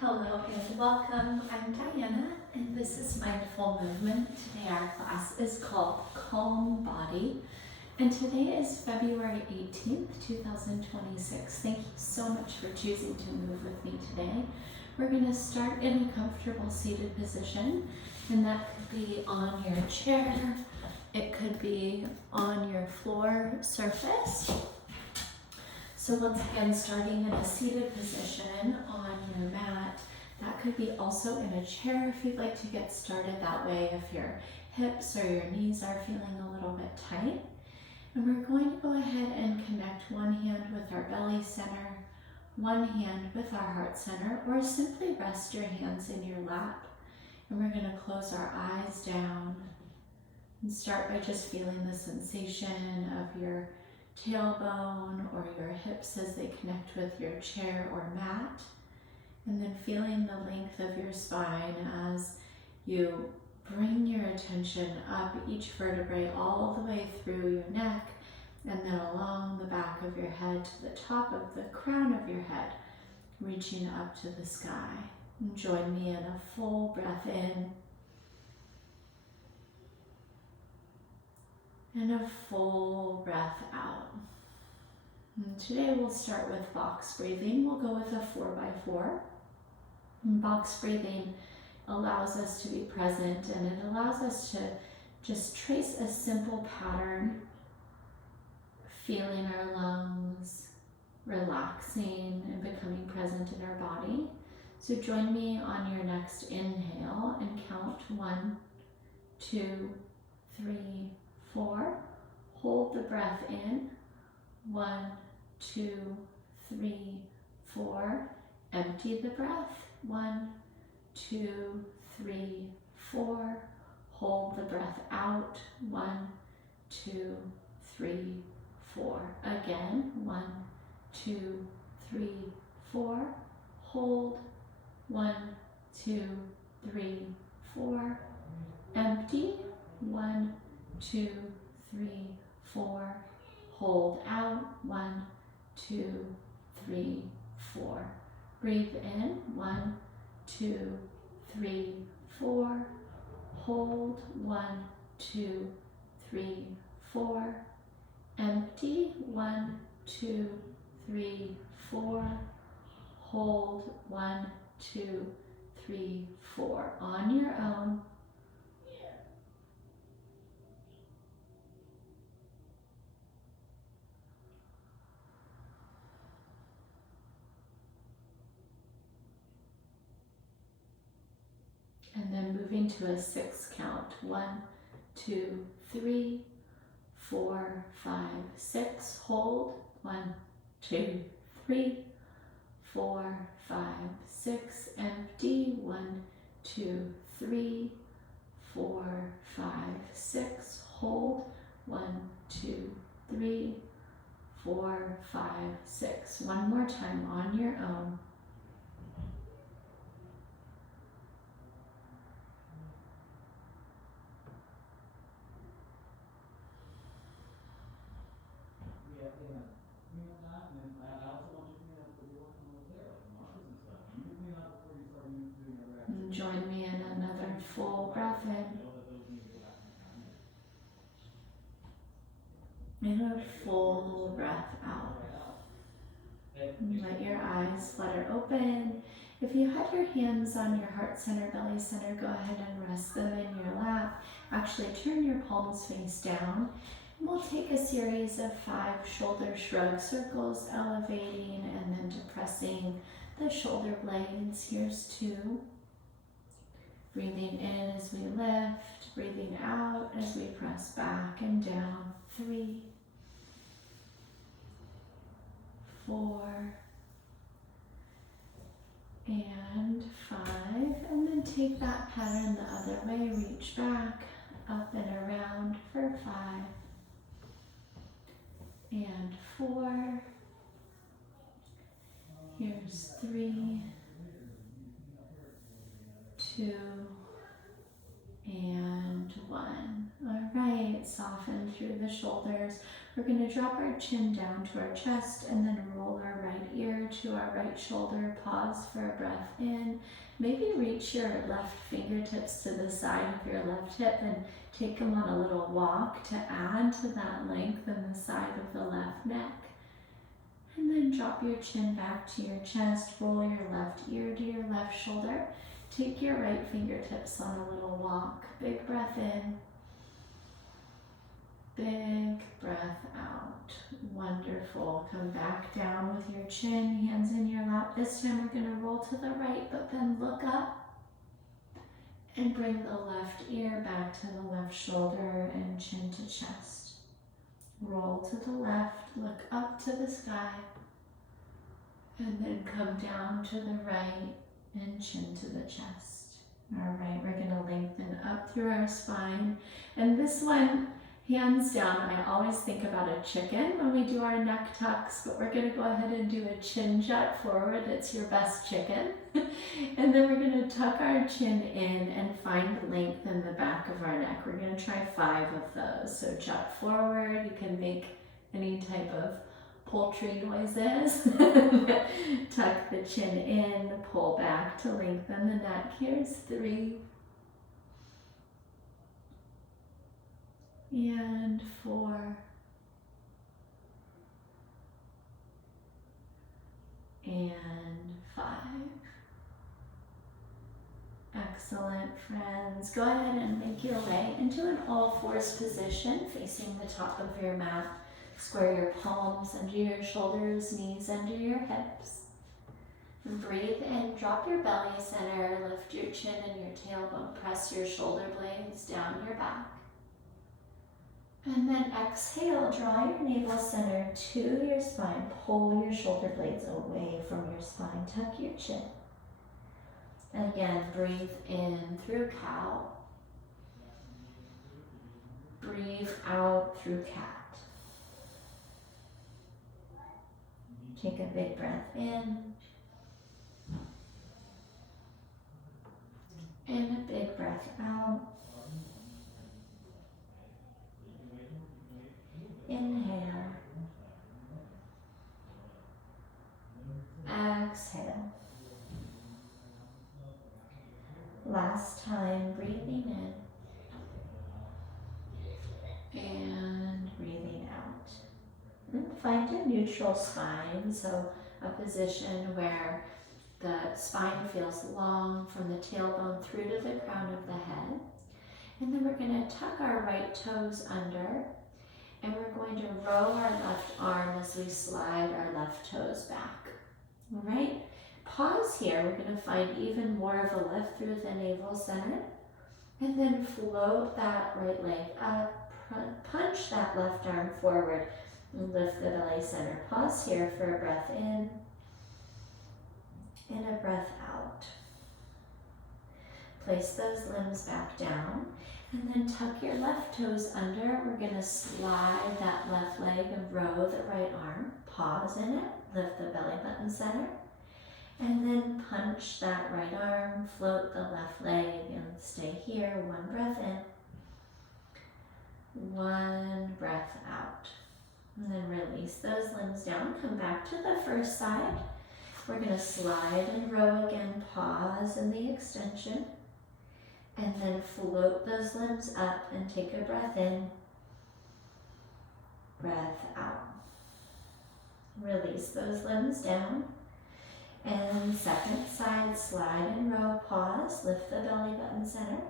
Hello and welcome. I'm Diana and this is Mindful Movement. Today our class is called Calm Body and today is February 18th, 2026. Thank you so much for choosing to move with me today. We're going to start in a comfortable seated position, and that could be on your chair, it could be on your floor surface. So once again, starting in a seated position on your mat. That could be also in a chair if you'd like to get started that way, if your hips or your knees are feeling a little bit tight. And we're going to go ahead and connect one hand with our belly center, one hand with our heart center, or simply rest your hands in your lap. And we're going to close our eyes down and start by just feeling the sensation of your tailbone or your hips as they connect with your chair or mat, and then feeling the length of your spine as you bring your attention up each vertebrae all the way through your neck and then along the back of your head to the top of the crown of your head, reaching up to the sky. And join me in a full breath in and a full breath out. And today we'll start with box breathing. We'll go with a 4x4. And box breathing allows us to be present, and it allows us to just trace a simple pattern, feeling our lungs, relaxing and becoming present in our body. So join me on your next inhale and count 1, 2, 3, 4. Hold the breath in. 1, 2, 3, 4. Empty the breath. 1, 2, 3, 4. Hold the breath out. 1, 2, 3, 4. Again. 1, 2, 3, 4. Hold. 1, 2, 3, 4. Empty. 1, 2, 3, 4. Hold out. 1, 2, 3, 4. Breathe in. 1, 2, 3, 4. Hold. 1, 2, 3, 4. Empty. 1, 2, 3, 4. Hold. 1, 2, 3, 4. On your own. And then moving to a 6 count. 1, 2, 3, 4, 5, 6. Hold. 1, 2, 3, 4, 5, 6. Empty. 1, 2, 3, 4, 5, 6. Hold. 1, 2, 3, 4, 5, 6. One more time on your own. And join me in another full breath in and a full breath out. And let your eyes flutter open. If you had your hands on your heart center, belly center, go ahead and rest them in your lap. Actually, turn your palms face down. We'll take a series of 5 shoulder shrug circles, elevating and then depressing the shoulder blades. Here's 2. Breathing in as we lift, breathing out as we press back and down. 3, 4, and 5. And then take that pattern the other way. Reach back, up and around for 5. And 4. Here's 3, 2, and 1. All right, soften through the shoulders. We're going to drop our chin down to our chest and then roll our right ear to our right shoulder. Pause for a breath in. Maybe reach your left fingertips to the side of your left hip and take them on a little walk to add to that length in the side of the left neck. And then drop your chin back to your chest, roll your left ear to your left shoulder. Take your right fingertips on a little walk. Big breath in. Big breath out. Wonderful. Come back down with your chin, hands in your lap. This time we're going to roll to the right, but then look up and bring the left ear back to the left shoulder and chin to chest. Roll to the left, look up to the sky, and then come down to the right and chin to the chest. All right, we're going to lengthen up through our spine. And this one, hands down, I always think about a chicken when we do our neck tucks, but we're going to go ahead and do a chin jut forward. It's your best chicken. And then we're going to tuck our chin in and find length in the back of our neck. We're going to try 5 of those. So jut forward. You can make any type of poultry noises. Tuck the chin in, pull back to lengthen the neck. Here's 3. And 4. And 5. Excellent, friends. Go ahead and make your way into an all-fours position, facing the top of your mat. Square your palms under your shoulders, knees under your hips. And breathe in, drop your belly center, lift your chin and your tailbone, press your shoulder blades down your back. And then exhale, draw your navel center to your spine, pull your shoulder blades away from your spine, tuck your chin. And again, breathe in through cow. Breathe out through cat. Take a big breath in. And a big breath out. Inhale. Exhale. Last time, breathing in and breathing out. And find a neutral spine, so a position where the spine feels long from the tailbone through to the crown of the head. And then we're going to tuck our right toes under, and we're going to row our left arm as we slide our left toes back. All right? Pause here. We're going to find even more of a lift through the navel center. And then float that right leg up. Punch that left arm forward and lift the belly center. Pause here for a breath in and a breath out. Place those limbs back down. And then tuck your left toes under. We're going to slide that left leg and row the right arm. Pause in it. Lift the belly button center. And then punch that right arm. Float the left leg and stay here. 1 breath in. 1 breath out. And then release those limbs down. Come back to the first side. We're going to slide and row again. Pause in the extension. And then float those limbs up and take a breath in. Breath out. Release those limbs down. And second side, slide and row. Pause. Lift the belly button center.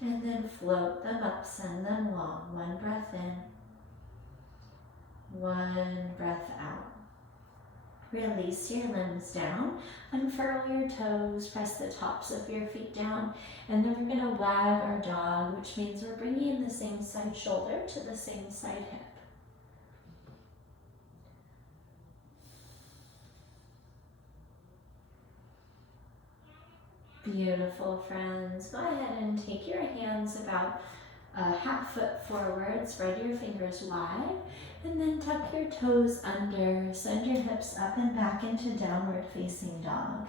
And then float them up. Send them long. 1 breath in. 1 breath out. Release your limbs down, unfurl your toes, press the tops of your feet down, and then we're going to wag our dog, which means we're bringing the same side shoulder to the same side hip. Beautiful, friends. Go ahead and take your hands about a half foot forward, spread your fingers wide, and then tuck your toes under, send your hips up and back into downward facing dog.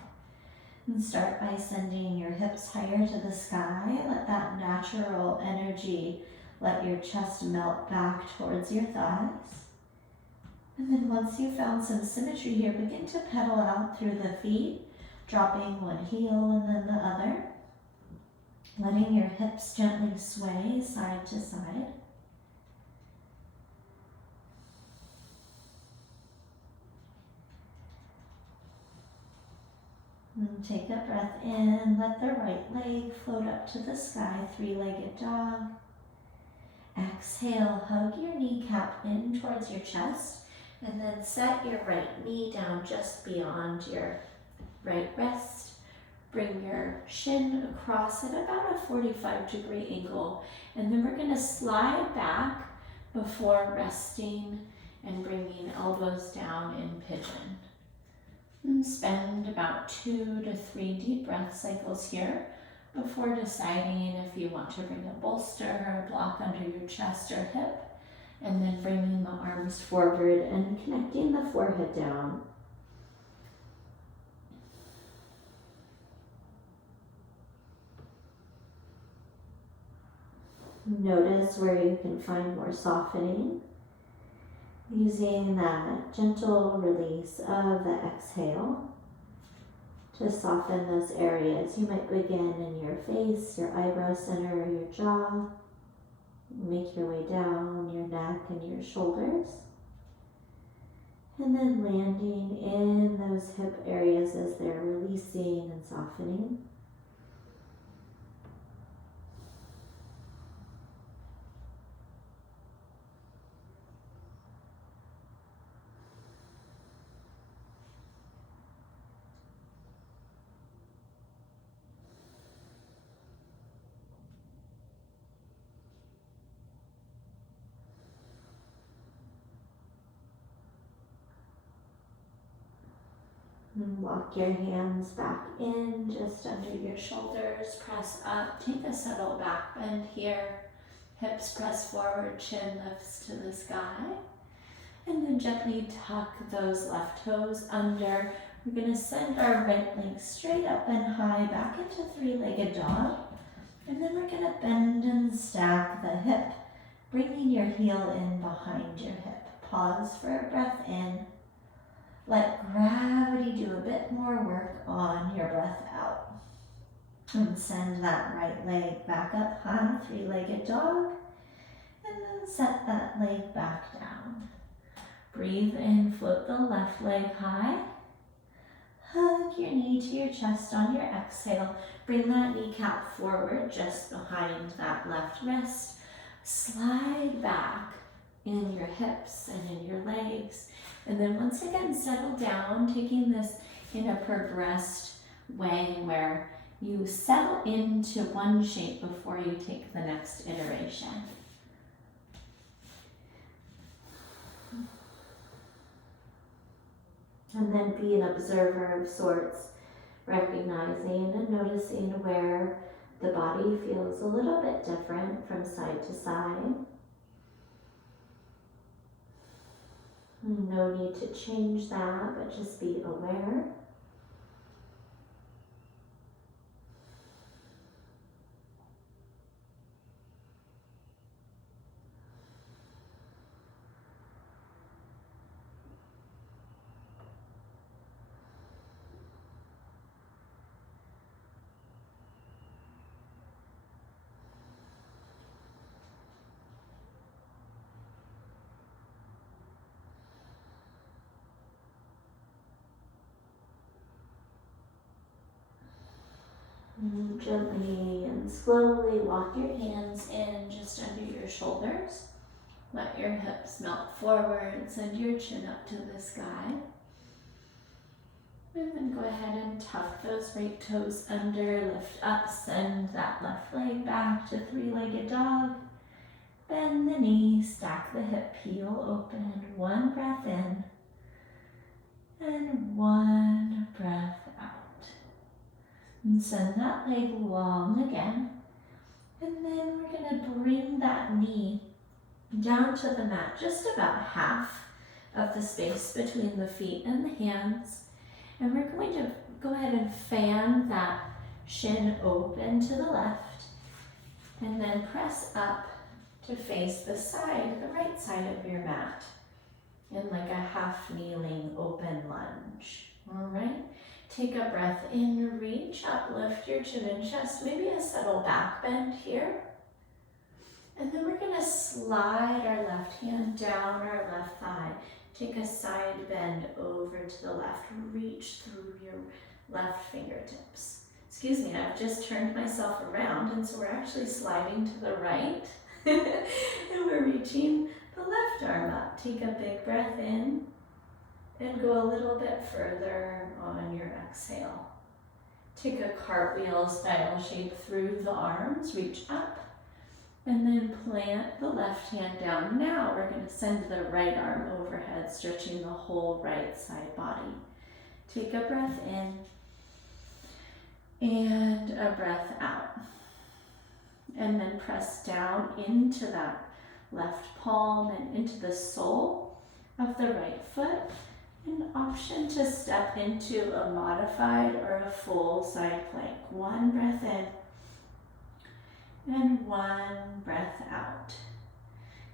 And start by sending your hips higher to the sky. Let that natural energy Let your chest melt back towards your thighs. And then once you've found some symmetry here, begin to pedal out through the feet, dropping one heel and then the other. Letting your hips gently sway side to side. And take a breath in, let the right leg float up to the sky, three-legged dog. Exhale, hug your kneecap in towards your chest, and then set your right knee down just beyond your right wrist. Bring your shin across at about a 45-degree angle, and then we're going to slide back before resting and bringing elbows down in pigeon. And spend about 2 to 3 deep breath cycles here before deciding if you want to bring a bolster or a block under your chest or hip, and then bringing the arms forward and connecting the forehead down. Notice where you can find more softening, using that gentle release of the exhale to soften those areas. You might begin in your face, your eyebrow center, your jaw. Make your way down your neck and your shoulders. And then landing in those hip areas as they're releasing and softening. And walk your hands back in, just under your shoulders, press up, take a subtle back bend here, hips press forward, chin lifts to the sky, and then gently tuck those left toes under. We're going to send our right leg straight up and high back into three-legged dog, and then we're going to bend and stack the hip, bringing your heel in behind your hip. Pause for a breath in. Let gravity do a bit more work on your breath out. And send that right leg back up high, three-legged dog. And then set that leg back down. Breathe in, float the left leg high. Hug your knee to your chest on your exhale. Bring that kneecap forward just behind that left wrist. Slide back in your hips and in your legs. And then once again, settle down, taking this in a progressed way where you settle into one shape before you take the next iteration. And then be an observer of sorts, recognizing and noticing where the body feels a little bit different from side to side. No need to change that, but just be aware. And gently and slowly walk your hands in just under your shoulders. Let your hips melt forward, send your chin up to the sky. And then go ahead and tuck those right toes under, lift up, send that left leg back to three-legged dog. Bend the knee, stack the hip, heel open. One breath in and one breath out. And send that leg long again. And then we're going to bring that knee down to the mat, just about half of the space between the feet and the hands. And we're going to go ahead and fan that shin open to the left. And then press up to face the right side of your mat in like a half kneeling open lunge. All right, take a breath in, reach up, lift your chin and chest, maybe a subtle back bend here. And then we're gonna slide our left hand down our left thigh. Take a side bend over to the left, reach through your left fingertips. Excuse me, I've just turned myself around, and so we're actually sliding to the right. And we're reaching the left arm up. Take a big breath in and go a little bit further on your exhale. Take a cartwheel style shape through the arms, reach up, and then plant the left hand down. Now we're going to send the right arm overhead, stretching the whole right side body. Take a breath in and a breath out. And then press down into that left palm and into the sole of the right foot. An option to step into a modified or a full side plank. One breath in and one breath out.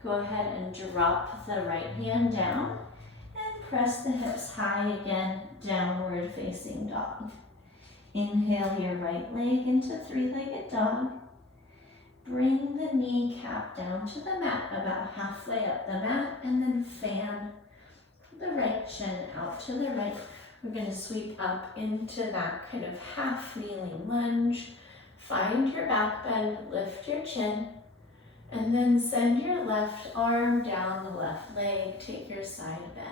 Go ahead and drop the right hand down and press the hips high again, downward facing dog. Inhale your right leg into three-legged dog. Bring the kneecap down to the mat, about halfway up the mat, and then fan the right shin out to the right. We're going to sweep up into that kind of half kneeling lunge. Find your back bend, lift your chin, and then send your left arm down the left leg. Take your side bend.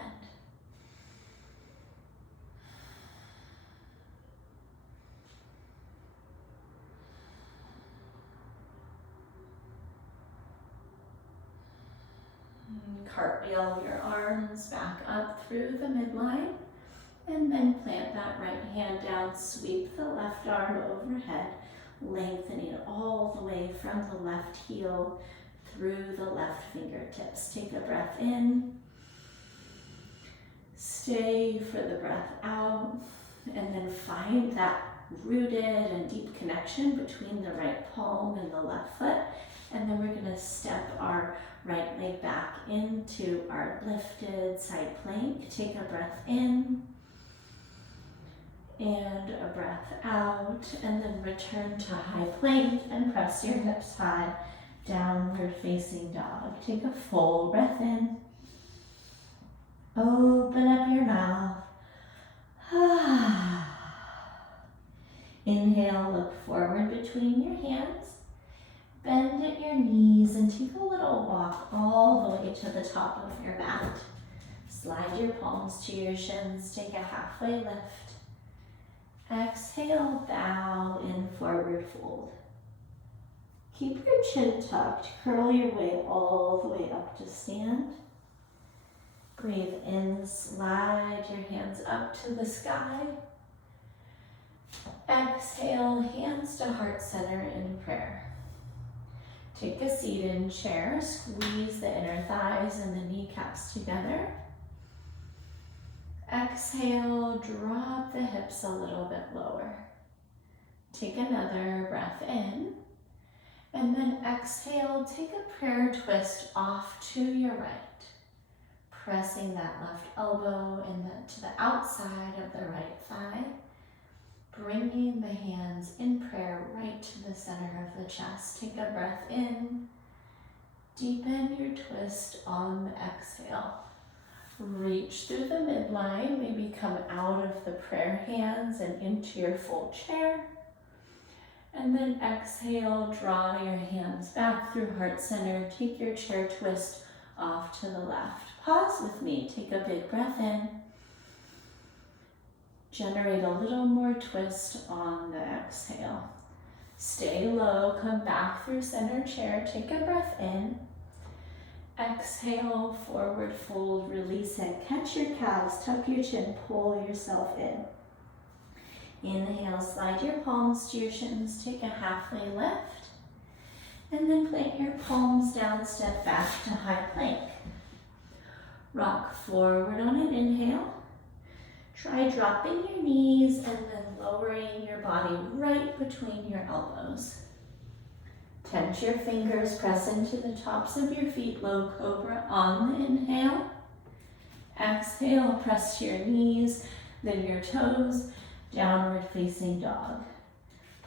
Cartwheel your arms back up through the midline, and then plant that right hand down. Sweep the left arm overhead, lengthening all the way from the left heel through the left fingertips. Take a breath in, stay for the breath out, and then find that rooted and deep connection between the right palm and the left foot. And then we're going to step our right leg back into our lifted side plank. Take a breath in and a breath out, and then return to high plank and press your hips high, downward facing dog. Take a full breath in. Open up your mouth. Inhale, look forward between your hands. Bend at your knees and take a little walk all the way to the top of your mat. Slide your palms to your shins. Take a halfway lift. Exhale, bow in forward fold. Keep your chin tucked. Curl your way all the way up to stand. Breathe in, slide your hands up to the sky. Exhale, hands to heart center in prayer. Take a seated chair, squeeze the inner thighs and the kneecaps together. Exhale, drop the hips a little bit lower. Take another breath in, and then exhale, take a prayer twist off to your right, pressing that left elbow to the outside of the right thigh. Bringing the hands in prayer right to the center of the chest. Take a breath in. Deepen your twist on the exhale. Reach through the midline. Maybe come out of the prayer hands and into your full chair. And then exhale, draw your hands back through heart center. Take your chair twist off to the left. Pause with me. Take a big breath in. Generate a little more twist on the exhale. Stay low, come back through center chair, take a breath in. Exhale, forward fold, release it. Catch your calves, tuck your chin, pull yourself in. Inhale, slide your palms to your shins, take a halfway lift. And then plant your palms down, step back to high plank. Rock forward on an inhale. Try dropping your knees and then lowering your body right between your elbows. Tense your fingers, press into the tops of your feet, low cobra on the inhale. Exhale, press to your knees, then your toes, downward facing dog.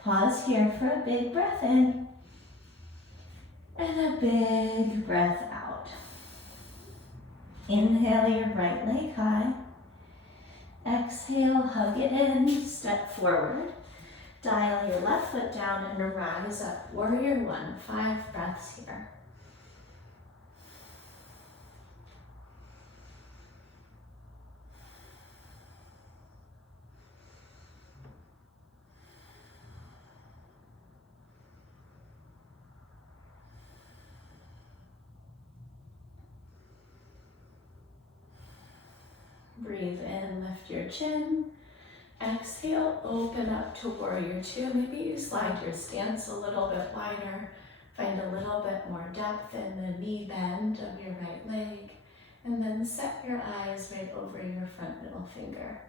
Pause here for a big breath in and a big breath out. Inhale your right leg high. Exhale, hug it in, step forward. Dial your left foot down and rise up. Warrior one, 5 breaths here. Breathe in, lift your chin. Exhale, open up to warrior two. Maybe you slide your stance a little bit wider. Find a little bit more depth in the knee bend of your right leg. And then set your eyes right over your front middle finger.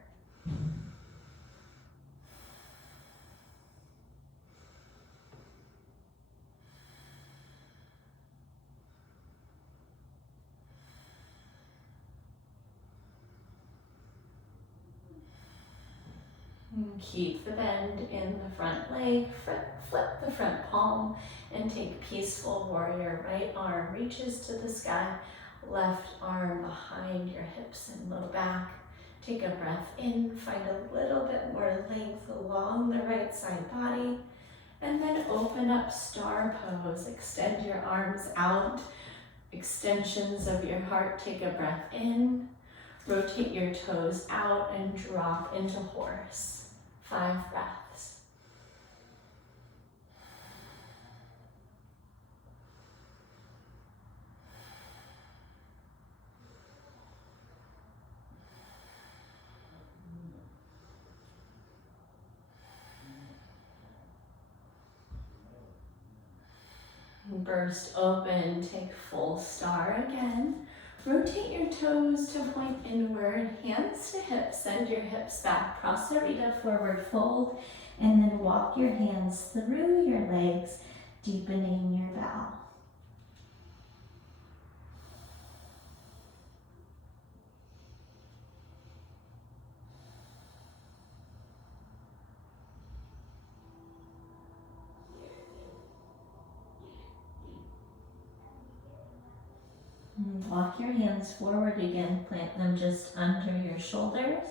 Keep the bend in the front leg, flip the front palm, and take peaceful warrior. Right arm reaches to the sky, left arm behind your hips and low back. Take a breath in, find a little bit more length along the right side body, and then open up star pose. Extend your arms out, extensions of your heart. Take a breath in, rotate your toes out, and drop into horse. 5 breaths. Burst open, take full star again. Rotate your toes to point inward, hands to hips, send your hips back, prasarita, forward fold, and then walk your hands through your legs, deepening your bow. Walk your hands forward again, plant them just under your shoulders,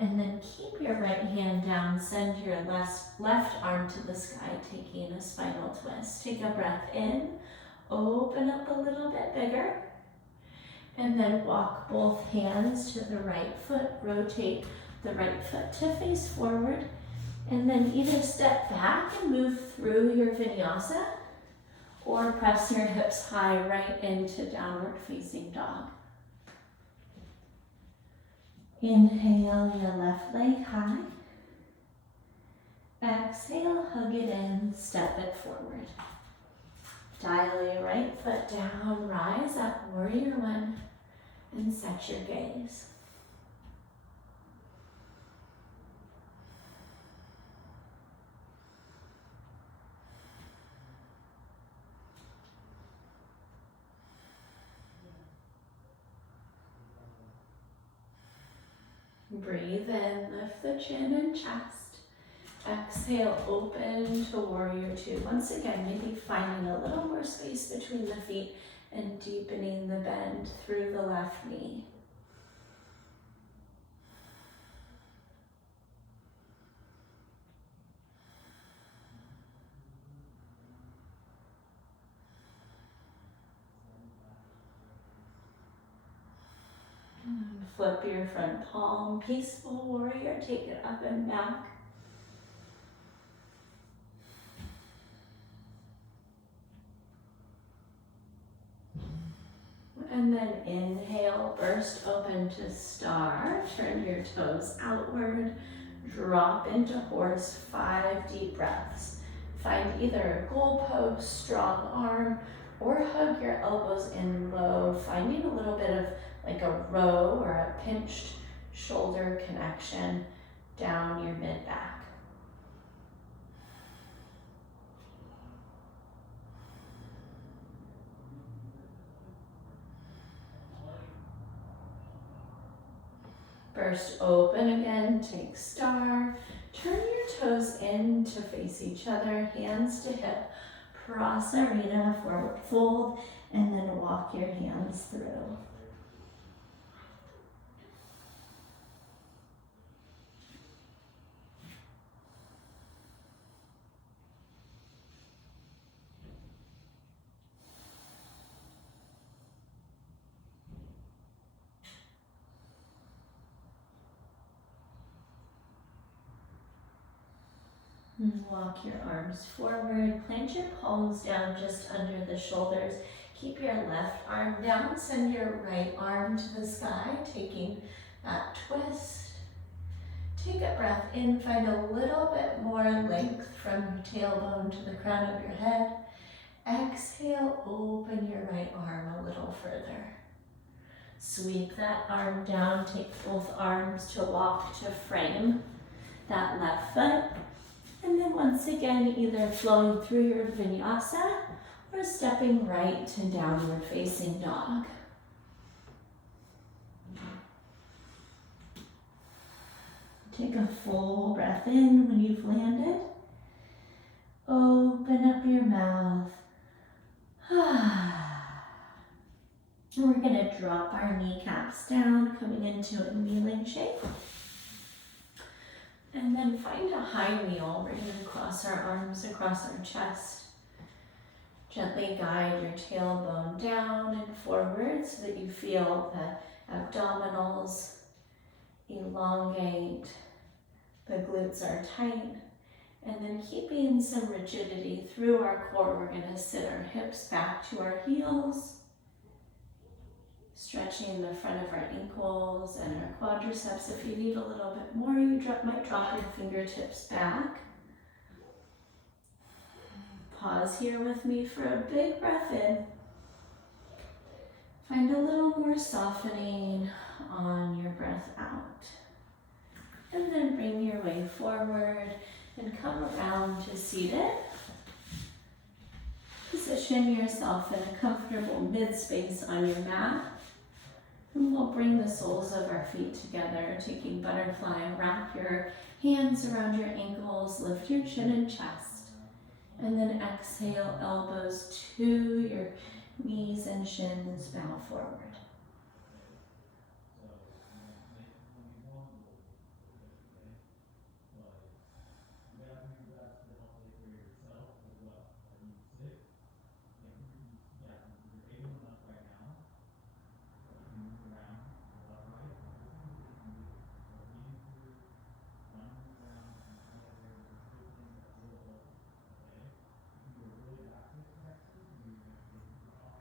and then keep your right hand down, send your left arm to the sky, taking a spinal twist. Take a breath in, open up a little bit bigger, and then walk both hands to the right foot, rotate the right foot to face forward, and then either step back and move through your vinyasa, or press your hips high right into downward facing dog. Inhale your left leg high. Exhale, hug it in, step it forward. Dial your right foot down, rise up, warrior one, and set your gaze. Breathe in, lift the chin and chest. Exhale, open to warrior two. Once again, maybe finding a little more space between the feet and deepening the bend through the left knee. Flip your front palm, peaceful warrior, take it up and back. And then inhale, burst open to star, turn your toes outward, drop into horse, 5 deep breaths. Find either a goal pose, strong arm, or hug your elbows in low, finding a little bit of like a row or a pinched shoulder connection down your mid-back. First, open again, take star. Turn your toes in to face each other, hands to hip. Prasarita, forward fold, and then walk your hands through. And walk your arms forward, plant your palms down just under the shoulders. Keep your left arm down, send your right arm to the sky, taking that twist. Take a breath in, find a little bit more length from your tailbone to the crown of your head. Exhale, open your right arm a little further. Sweep that arm down, take both arms to walk to frame that left foot. And then once again, either flowing through your vinyasa or stepping right to downward facing dog. Take a full breath in when you've landed. Open up your mouth. And we're going to drop our kneecaps down, coming into a kneeling shape. And then find a high kneel. We're going to cross our arms across our chest. Gently guide your tailbone down and forward so that you feel the abdominals elongate, the glutes are tight. And then keeping some rigidity through our core, we're going to sit our hips back to our heels, stretching the front of our ankles and our quadriceps. If you need a little bit more, you might drop your fingertips back. Pause here with me for a big breath in. Find a little more softening on your breath out. And then bring your way forward and come around to seated. Position yourself in a comfortable mid-space on your mat. And we'll bring the soles of our feet together, taking butterfly. Wrap your hands around your ankles, lift your chin and chest. And then exhale, elbows to your knees and shins, bow forward.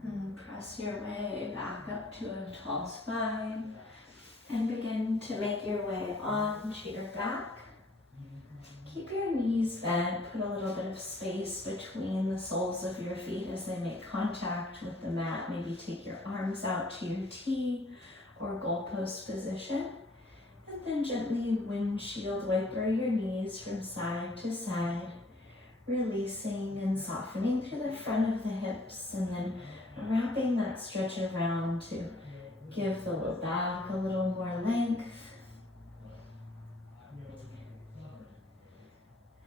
And press your way back up to a tall spine and begin to make your way onto your back. Keep your knees bent, put a little bit of space between the soles of your feet as they make contact with the mat. Maybe take your arms out to your T or goalpost position. And then gently windshield wiper your knees from side to side, releasing and softening through the front of the hips, and then wrapping that stretch around to give the low back a little more length.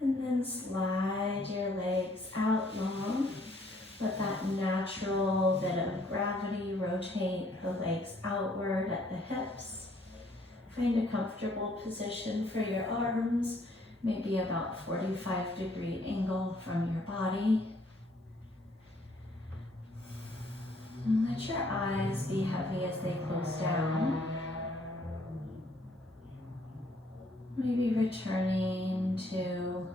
And then slide your legs out long. Let that natural bit of gravity rotate the legs outward at the hips. Find a comfortable position for your arms, maybe about 45-degree angle from your body. And let your eyes be heavy as they close down. Maybe returning to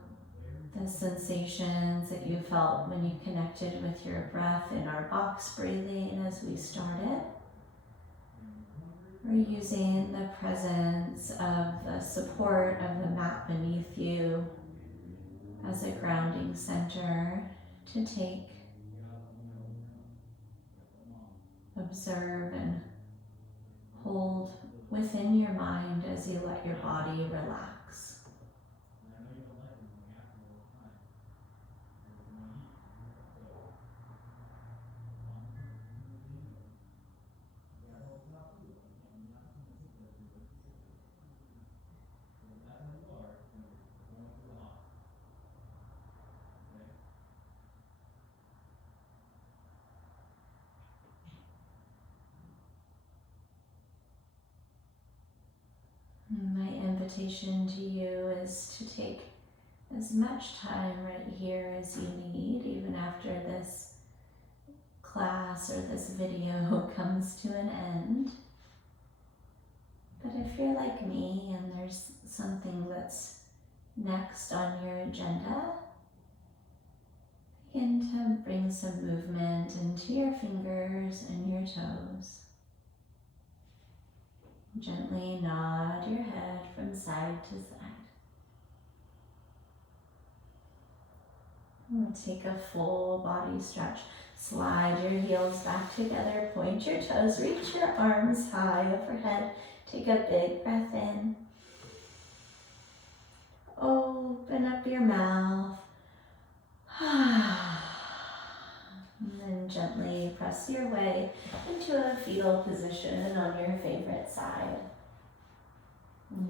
the sensations that you felt when you connected with your breath in our box breathing as we started. We're using the presence of the support of the mat beneath you as a grounding center to take, observe, and hold within your mind as you let your body relax. invitation to you is to take as much time right here as you need, even after this class or this video comes to an end. But if you're like me and there's something that's next on your agenda, begin to bring some movement into your fingers and your toes. Gently nod your head from side to side. And take a full body stretch. Slide your heels back together, point your toes, reach your arms high overhead. Take a big breath in. Open up your mouth. And then gently press your way into a fetal position on your favorite side.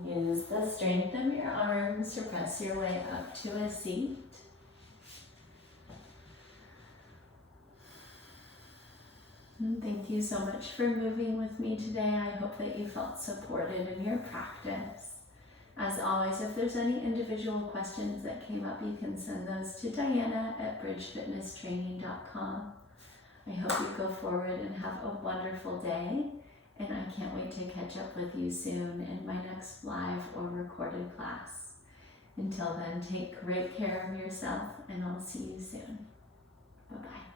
Use the strength of your arms to press your way up to a seat. And thank you so much for moving with me today. I hope that you felt supported in your practice. As always, if there's any individual questions that came up, you can send those to Diana@bridgefitnesstraining.com. I hope you go forward and have a wonderful day, and I can't wait to catch up with you soon in my next live or recorded class. Until then, take great care of yourself, and I'll see you soon. Bye-bye.